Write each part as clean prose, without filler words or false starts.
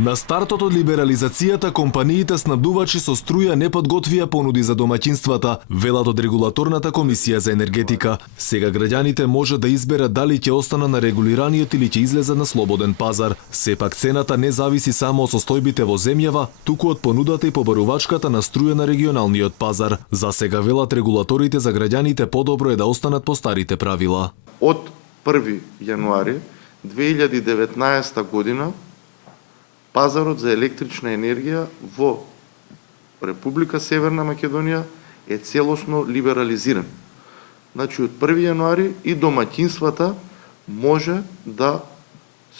На стартот од либерализацијата, компаниите снабдувачи со струја не подготвија понуди за домаќинствата, велат од регулаторната комисија за енергетика. Сега граѓаните може да изберат дали ќе останат на регулираниот или ќе излезат на слободен пазар. Сепак цената не зависи само од состојбите во земјава, туку од понудата и побарувачката на струја на регионалниот пазар. За сега велат регулаторите за граѓаните подобро е да останат по старите правила. Од 1 јануари 2019 година пазарот за електрична енергија во Република Северна Македонија е целосно либерализиран. Значи, од 1 јануари и домаќинствата може да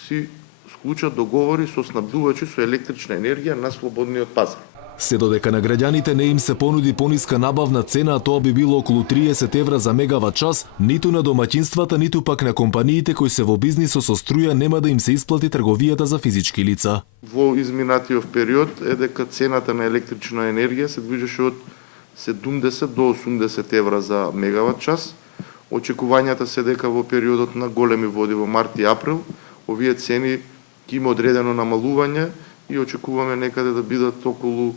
си склучат договори со снабдувачи со електрична енергија на слободниот пазар. Се додека на граѓаните не им се понуди пониска набавна цена, а тоа би било околу 30 евра за мегават час, ниту на домаќинствата, ниту пак на компаниите кои се во бизнисот со струја нема да им се исплати трговијата за физички лица. Во изминатиот период е дека цената на електрична енергија се движеше од 70 до 80 евра за мегават час. Очекувањата се дека во периодот на големи води во март и април, овие цени ќе има одредено намалување и очекуваме некаде да бидат околу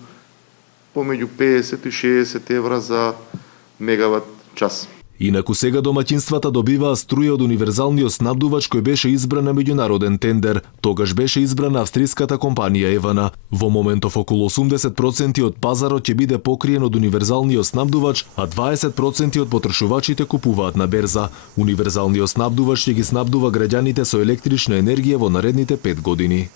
помеѓу 50 и 60 евра за мегават час. Инаку сега домаќинствата добиваа струја од универзалниот снабдувач кој беше избран на меѓународен тендер. Тогаш беше избрана австриската компанија Евана. Во моментов околу 80% од пазарот ќе биде покриен од универзалниот снабдувач, а 20% од потрошувачите купуваат на берза. Универзалниот снабдувач ќе ги снабдува граѓаните со електрична енергија во наредните 5 години.